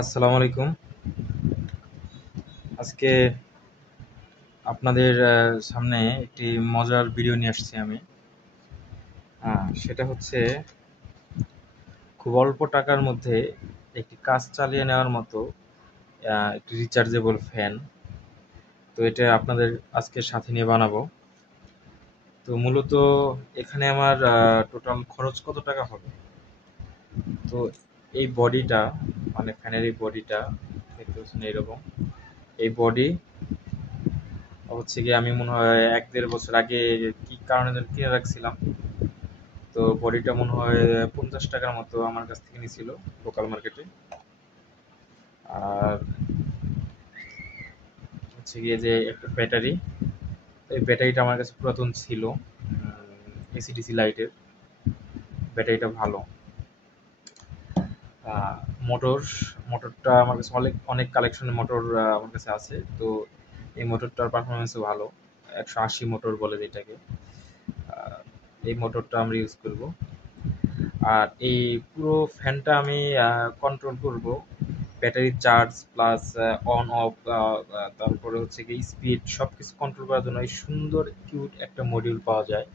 আসসালামু আলাইকুম। আজকে আপনাদের সামনে একটি মজার ভিডিও নিয়ে আসছি আমি। সেটা হচ্ছে খুব অল্প টাকার মধ্যে একটি কাজ চালিয়ে নেওয়ার মতো একটি রিচার্জেবল ফ্যান। তো এটা আপনাদের আজকে সাথে নিয়ে বানাবো। তো মূলত এখানে আমার টোটাল খরচ কত টাকা হবে? তো এই বডিটা মানে ফ্যানের এই বডিটা দেখতে পাচ্ছেন এইরকম। এই বডি হচ্ছে গিয়ে আমি মনে হয় ১-১.৫ বছর আগে কি কারণে যেন কিনে রাখছিলাম। তো বডিটা মনে হয় ৫০ টাকার মতো আমার কাছ থেকে নিছিল লোকাল মার্কেটে। আর হচ্ছে গিয়ে যে একটা ব্যাটারি, এই ব্যাটারিটা আমার কাছে পুরাতন ছিল, এসিডিসি লাইটের। ব্যাটারিটা ভালো। আহ, মোটর মোটরটা আমার কাছে অনেক অনেক কালেকশনের মোটর আমার কাছে আছে। তো এই মোটরটার পারফরমেন্সও ভালো, ১৮০ মোটর বলে যেটাকে। আহ, এই মোটরটা আমরা ইউজ করব। আর এই পুরো ফ্যানটা আমি কন্ট্রোল করব battery charge plus on of, তারপরে হচ্ছে কি স্পিড সবকিছু কন্ট্রোল করার জন্য এই সুন্দর কিউট একটা মডিউল পাওয়া যায়।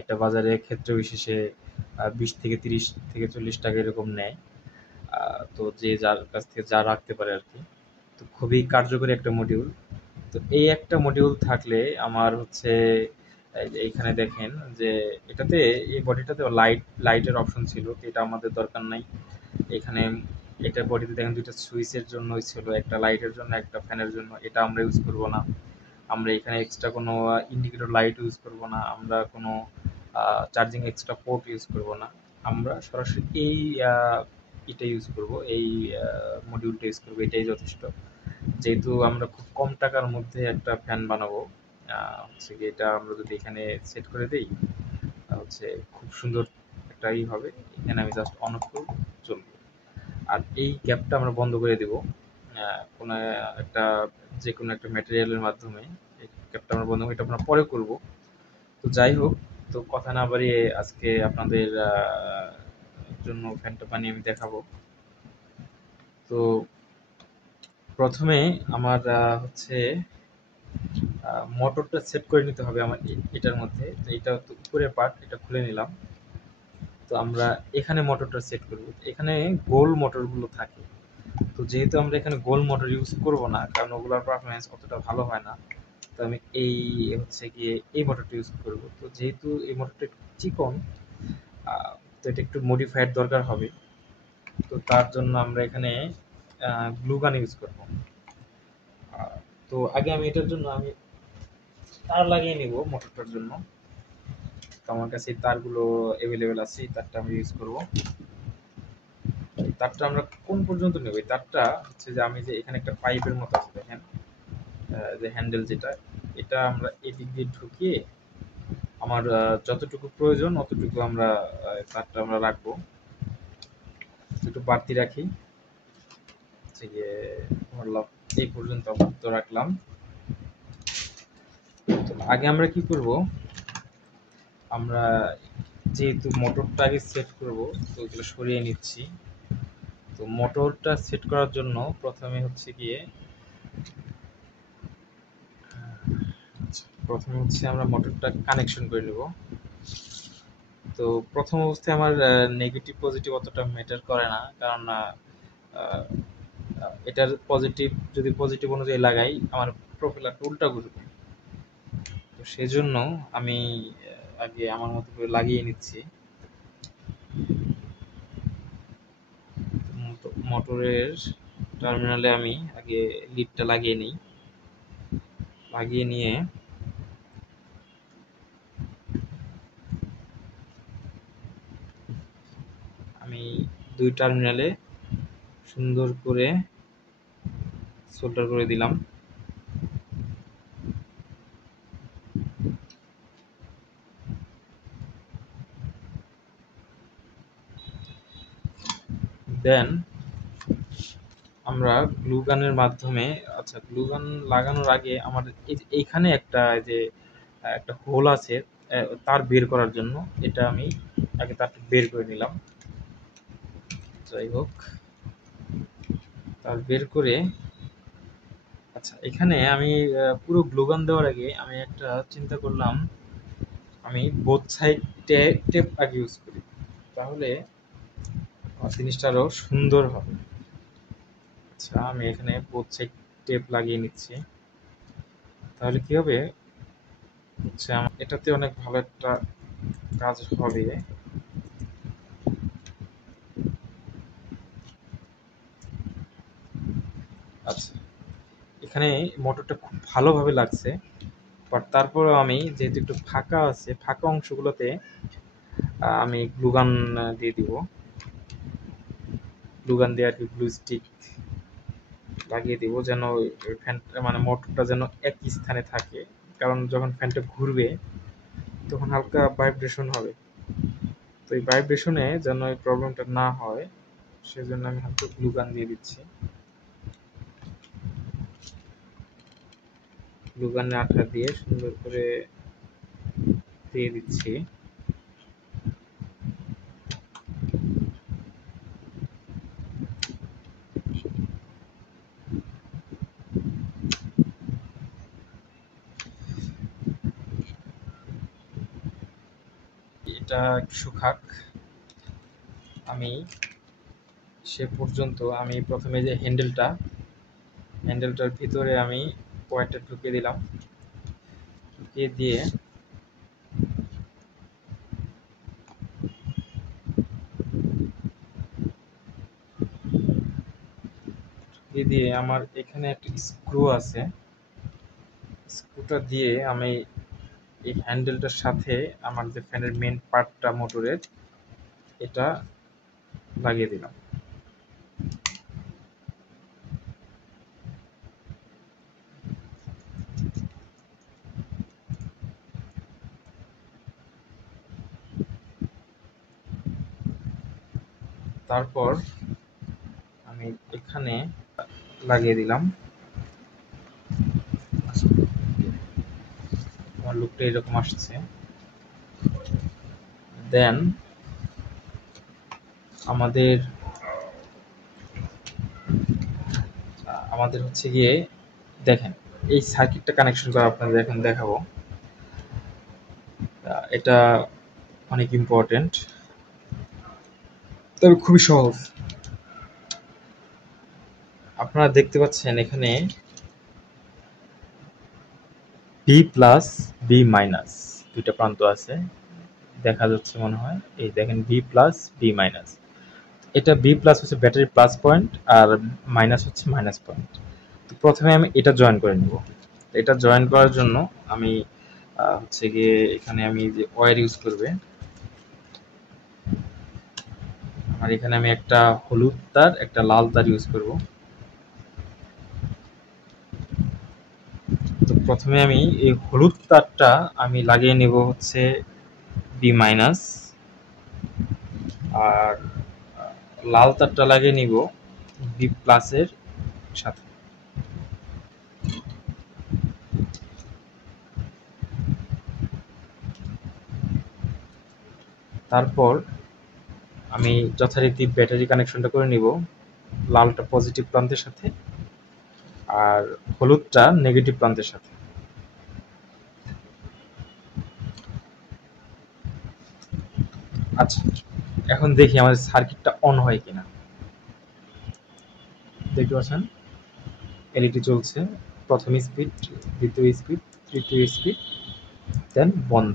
এটা বাজারে ক্ষেত্র বিশেষে ২০ থেকে ৩০ থেকে ৪০ টাকা এরকম নেয়। তো যে যার কাছ থেকে যা রাখতে পারে আর কি। তো খুবই কার্যকরী একটা মডিউল। তো এই একটা মডিউল থাকলে আমার হচ্ছে এই যে এইখানে দেখেন যে এটাতে এই বডিটাতে লাইটের অপশন ছিল, তো এটা আমাদের দরকার নাই। এখানে এটা বডিতে দেখেন দুইটা সুইচের জন্য ছিল, একটা লাইটের জন্য একটা ফ্যানের জন্য। এটা আমরা ইউজ করব না। আমরা এখানে এক্সট্রা কোনো ইন্ডিকেটর লাইট ইউজ করব না, আমরা কোনো চার্জিং এক্সট্রা পোর্ট ইউজ করব না। আমরা সরাসরি এই এটা ইউজ করব, এই মডিউলটা ইউজ করব, এটাই যথেষ্ট। যেহেতু আমরা খুব কম টাকার মধ্যে একটা ফ্যান বানাবো, হচ্ছে কি এটা আমরা যদি এখানে সেট করে দিই, হচ্ছে খুব সুন্দর একটা হবে। এখানে আমি জাস্ট অন অফ করব, চলবে। আর এই গ্যাপটা আমরা বন্ধ করে দেব কোনো একটা, যে কোনো একটা ম্যাটেরিয়ালের মাধ্যমে। এই গ্যাপটা আমরা বন্ধ, এটা আমরা পরে করব। তো যাই হোক, তো কথা না বাড়িয়ে আজকে আপনাদের জন্য ফ্যানটা বানিয়ে আমি দেখাবো। তো প্রথমে আমার হচ্ছে মোটরটা সেট করে নিতে হবে আমার এটার মধ্যে। তো এটা তো উপরের পার্ট, এটা খুলে নিলাম। তো আমরা এখানে মোটরটা সেট করব। এখানে গোল মোটরগুলো থাকে। তো যেহেতু আমরা এখানে গোল মোটর ইউজ করব না, কারণ ওগুলোর পারফরমেন্স অতটা ভালো হয় না। তো আমি এই হচ্ছে গিয়ে এই মোটরটা ইউজ করব। তো যেহেতু এই মোটরটা একটু চিকন, তো এটা একটু মডিফাইড দরকার হবে। তো তার জন্য আমরা এখানে গ্লু গান ইউজ করব। তো আগে আমি এটার জন্য আমি তার লাগিয়ে নিব মোটরটার জন্য। তো আমার কাছে এই তারগুলো অ্যাভেলেবেল আছে, এই তারটা আমি ইউজ করব। এই তারটা আমরা কোন পর্যন্ত নেব? এই তারটা হচ্ছে যে আমি যে এখানে একটা পাইপের মতো আছে দেখেন, যে হ্যান্ডেল যেটা, এটা আমরা এদিক দিয়ে ঢুকিয়ে আমার যতটুকু প্রয়োজন অতটুকু আমরা তারটা আমরা রাখবো। একটু বাড়তি রাখি, হচ্ছে গিয়ে ধরলাম এই পর্যন্ত আপাতত রাখলাম। তো আগে আমরা কি করব, আমরা যেহেতু মোটরটা আগে সেট করব, তো ওগুলো সরিয়ে নিচ্ছি। তো মোটরটা সেট করার জন্য প্রথমে হচ্ছে গিয়ে প্রথমে হচ্ছে আমরা মোটরটা কানেকশন করে নেব। তো প্রথম অবস্থায় আমার নেগেটিভ পজিটিভ অতটা ম্যাটার করে না, কারণ আহ, এটার পজিটিভ যদি পজিটিভ অনুযায়ী লাগাই আমার প্রোপেলারটা উল্টা ঘুরবে। তো সেজন্য আমি আগে আমার মতো করে লাগিয়ে নিচ্ছি। মোটরের টার্মিনালে আমি আগে লিডটা লাগিয়ে নিই। লাগিয়ে নিয়ে আমি দুই টার্মিনালে সুন্দর করে সোল্ডার করে দিলাম। দেন আমরা গ্লু গানের মাধ্যমে, আচ্ছা গ্লু গান লাগানোর আগে আমাদের এইখানে একটা যে একটা হোল আছে তার বের করার জন্য, এটা আমি আগে তারটা বের করে নিলাম। যাই হোক, আর বের করে, আচ্ছা এখানে আমি পুরো গ্লুগান দেওয়ার আগে আমি একটা চিন্তা করলাম, আমি বোথ সাইড টেপ আগে ইউজ করি, তাহলে আমার জিনিসটা আরো সুন্দর হবে। আচ্ছা আমি এখানে বোথ সাইড টেপ লাগিয়ে নিচ্ছি, তাহলে কি হবে হচ্ছে আমার এটাতে অনেক ভালো একটা কাজ হবে। আচ্ছা এখানে মোটরটা খুব ভালোভাবে লাগছে, বাট তারপরেও আমি যেহেতু একটু ফাঁকা আছে, ফাঁকা অংশগুলোতে আমি গ্লুগান দিয়ে দিব। গ্লুগান দিয়ে আর কি গ্লু স্টিক লাগিয়ে দিব, যেন ফ্যানটা মানে মোটরটা যেন একই স্থানে থাকে, কারণ যখন ফ্যানটা ঘুরবে তখন হালকা ভাইব্রেশন হবে। তো এই ভাইব্রেশনে যেন এই প্রবলেমটা না হয়, সেজন্য আমি হালকা গ্লুগান দিয়ে দিচ্ছি। গ্লুগানের আঠা দিয়ে সুন্দর করে দিয়ে দিচ্ছি। এটা একটু শুকাক, আমি সে পর্যন্ত আমি প্রথমে যে হ্যান্ডেলটার ভিতরে আমি ওয়্যারটা ঢুকিয়ে দিলাম, ঢুকিয়ে দিয়ে আমার এখানে একটা স্ক্রু আছে, স্ক্রুটা দিয়ে আমি এই হ্যান্ডেলটার সাথে আমার যে ফ্যানের মেন পার্টটা মোটরের, এটা লাগিয়ে দিলাম। তারপর আমি এখানে লাগিয়ে দিলাম। আমার লুকটা এরকম আসছে। দেন আমাদের আমাদের হচ্ছে গিয়ে দেখেন এই সার্কিটটা কানেকশন করা আপনাদের এখন দেখাবো। এটা অনেক ইম্পর্টেন্ট, তবে খুবই সহজ। আপনারা দেখতে পাচ্ছেন এখানে বি প্লাস বি মাইনাস দুইটা প্রান্ত আছে, দেখা যাচ্ছে মনে হয়। এই দেখেন বি প্লাস বি মাইনাস, এটা বি প্লাস হচ্ছে ব্যাটারি প্লাস পয়েন্ট, আর মাইনাস হচ্ছে মাইনাস পয়েন্ট। তো প্রথমে আমি এটা জয়েন করে নিব। এটা জয়েন করার জন্য আমি হচ্ছে গিয়ে এখানে আমি যে ওয়্যার ইউজ করবে, আর এখানে আমি একটা হলুদ তার একটা লাল তার ইউজ করব। তো প্রথমে আমি এই হলুদ তারটা আমি লাগিয়ে নেব হচ্ছে বি মাইনাস, আর লাল তারটা লাগিয়ে নিব বি প্লাসের সাথে। তারপর আমি যথারীতি ব্যাটারি কানেকশনটা করে নিব, লালটা পজিটিভ প্রান্তের সাথে আর হলুদটা নেগেটিভ প্রান্তের সাথে। আচ্ছা এখন দেখি আমাদের সার্কিটটা অন হয় কিনা। দেখতে পাচ্ছেন এলইডি জ্বলছে, প্রথম স্পিড, দ্বিতীয় স্পিড, তৃতীয় স্পিড, দেন বন্ধ।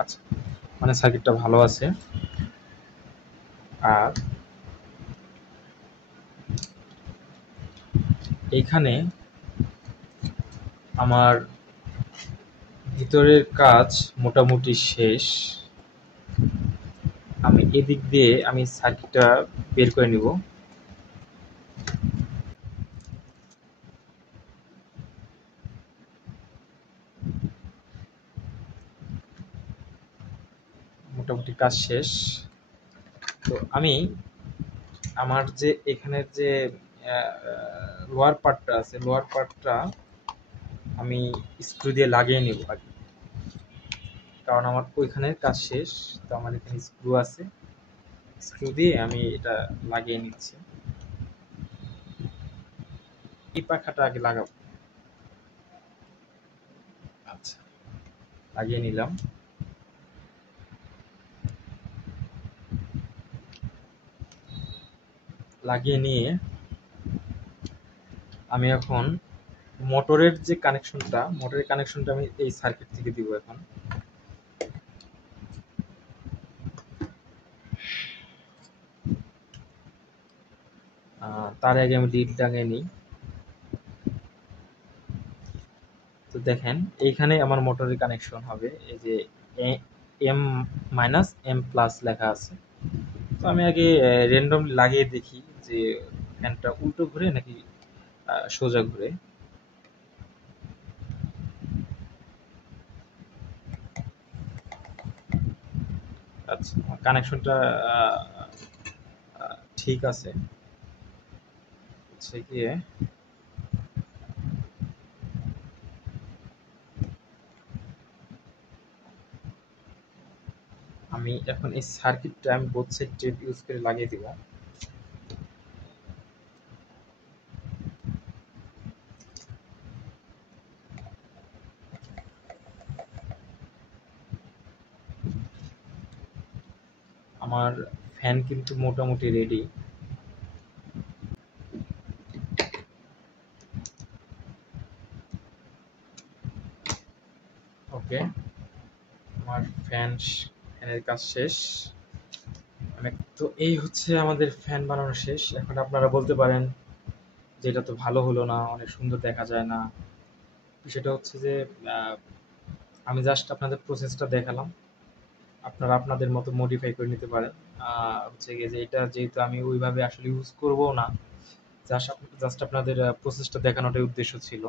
আচ্ছা মানে সার্কিটটা ভালো আছে। আর এইখানে আমার ভিতরের কাজ মোটামুটি শেষ। আমি এদিক দিয়ে আমি সার্কিটটা বের করে নিব। মোটামুটি কাজ শেষ। তো আমি আমার যে এখানের যে লোয়ার পার্টটা আছে, লোয়ার পার্টটা আমি স্ক্রু দিয়ে লাগিয়ে নিব আগে, কারণ আমার ওইখানের কাজ শেষ। তো আমার এখানে স্ক্রু আছে, স্ক্রু দিয়ে আমি এটা লাগিয়ে নিচ্ছি। এই পাখাটা আগে লাগাবো। আচ্ছা, লাগিয়ে নিলাম। লাগিয়ে নিয়ে আমি এখন মোটরের কানেকশনটা আমি এই সার্কিট থেকে দিব এখন। তার আগে আমি লিড টাঙিয়ে নিই। তো দেখেন এইখানে আমার মোটরের কানেকশন হবে, এই যে এম মাইনাস এম প্লাস লেখা আছে। তো আমি আগে র্যান্ডমলি লাগিয়ে দেখি যে ফ্যানটা উল্টো ঘুরে নাকি সোজা ঘুরে। আচ্ছা, কানেকশনটা ঠিক আছে। হচ্ছে গিয়ে আমি এখন এই সার্কিটটা আমি বোথ সাইড টেপ ইউজ করে লাগিয়ে দিব। আমার ফ্যান কিন্তু মোটামুটি রেডি। ওকে, আমার ফ্যানের কাজ শেষ। তো এই হচ্ছে আমাদের ফ্যান বানানো শেষ। এখন আপনারা বলতে পারেন যে এটা তো ভালো হলো না, অনেক সুন্দর দেখা যায় না। সেটা হচ্ছে যে আহ, আমি জাস্ট আপনাদের প্রসেসটা দেখালাম, আপনারা আপনাদের মতো মডিফাই করে নিতে পারেন। হচ্ছে গিয়ে যে এটা যেহেতু আমি ওইভাবে আসলে ইউজ করবো না, জাস্ট আপনাদের প্রসেসটা দেখানোটাই উদ্দেশ্য ছিল।